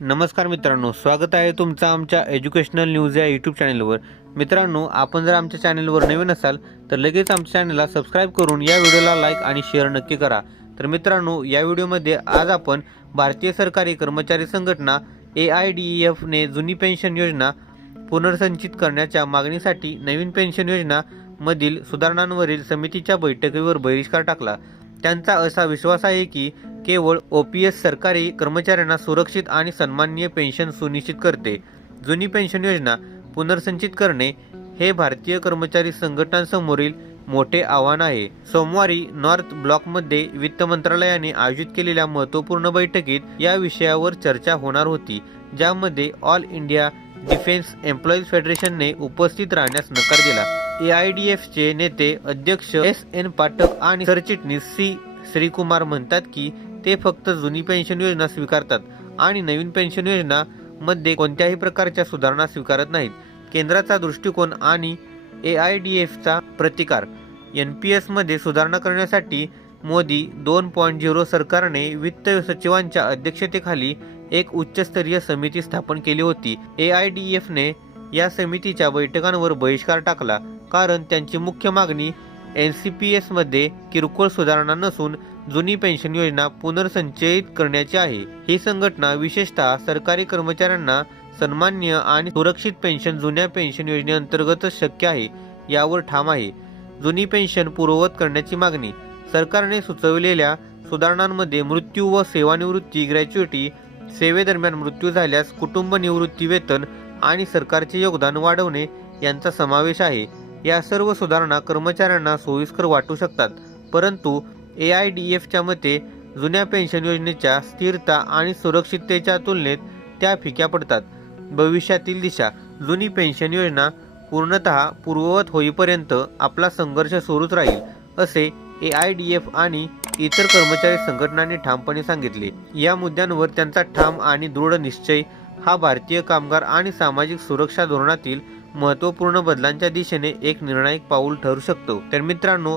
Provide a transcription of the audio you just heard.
नमस्कार मित्रांनो स्वागत आहे तुमचं आमच्या एज्युकेशनल न्यूज या यूट्यूब चॅनलवर मित्रांनो आपण जर आमच्या चॅनलवर नवीन असाल तर लगेच आमच्या चॅनलला सबस्क्राईब करून या व्हिडिओला लाईक आणि शेअर नक्की करा. तर मित्रांनो या व्हिडिओमध्ये आज आपण भारतीय सरकारी कर्मचारी संघटना ए आय डी ई एफने जुनी पेन्शन योजना पुनर्संचित करण्याच्या मागणीसाठी नवीन पेन्शन योजना मधील सुधारणांवरील समितीच्या बैठकीवर बहिष्कार टाकला. त्यांचा असा विश्वास आहे की केवळ ओ पी एस सरकारी कर्मचाऱ्यांना सुरक्षित आणि सन्माननीय पेन्शन सुनिश्चित करते. जुनी पेन्शन योजना पुनर्संचित करणे हे भारतीय कर्मचारी संघटनांसमोरील मोठे आव्हान आहे. सोमवारी नॉर्थ ब्लॉकमध्ये वित्त मंत्रालयाने आयोजित केलेल्या महत्त्वपूर्ण बैठकीत या विषयावर चर्चा होणार होती ज्यामध्ये ऑल इंडिया डिफेन्स एम्प्लॉईज फेडरेशनने उपस्थित राहण्यास नकार दिला. ए आय डी एफचे नेते अध्यक्ष एस एन पाठक आणि सरचिटणीस सी श्रीकुमार म्हणतात की ते फक्त जुनी पेन्शन योजना स्वीकारतात आणि नवीन पेन्शन योजना मध्ये कोणत्याही प्रकारच्या सुधारणा स्वीकारत नाहीत. केंद्राचा दृष्टिकोन आणि ए आय डी एफचा प्रतिकार. एन पी एसमध्ये सुधारणा करण्यासाठी मोदी दोन पॉईंट झिरो सरकारने वित्त सचिवांच्या अध्यक्षतेखाली एक उच्चस्तरीय समिती स्थापन केली होती. ए आय डी एफने या समितीच्या बैठकांवर बहिष्कार टाकला कारण त्यांची मुख्य मागणी एन सी पी एसमध्ये किरकोळ सुधारणा नसून जुनी पेन्शन योजना पुनर्संचयित करण्याची आहे. ही संघटना विशेषतः सरकारी कर्मचाऱ्यांना सन्मान्य आणि सुरक्षित पेन्शन जुन्या पेन्शन योजनेअंतर्गतच शक्य आहे यावर ठाम आहे. जुनी पेन्शन पूर्ववत करण्याची मागणी सरकारने सुचवलेल्या सुधारणांमध्ये मृत्यू व सेवानिवृत्ती ग्रॅच्युइटी सेवेदरम्यान मृत्यू झाल्यास कुटुंब निवृत्ती वेतन आणि सरकारचे योगदान वाढवणे यांचा समावेश आहे. या सर्व सुधारणा कर्मचाऱ्यांना सोयीस्कर वाटू शकतात परंतु ए आय डी एफच्या मते जुन्या पेन्शन योजनेच्या स्थिरता आणि सुरक्षिततेच्या तुलनेत त्या फिक्या पडतात. भविष्यातील दिशा जुनी पेन्शन योजना पूर्णतः पूर्ववत होईपर्यंत आपला संघर्ष सुरूच राहील असे ए आय डी एफ आणि इतर कर्मचारी संघटनांनी ठामपणे सांगितले. या मुद्द्यांवर त्यांचा ठाम आणि दृढ निश्चय हा भारतीय कामगार आणि सामाजिक सुरक्षा धोरणातील महत्त्वपूर्ण बदलांच्या दिशेने एक निर्णायक पाऊल ठरू शकतो. तर मित्रांनो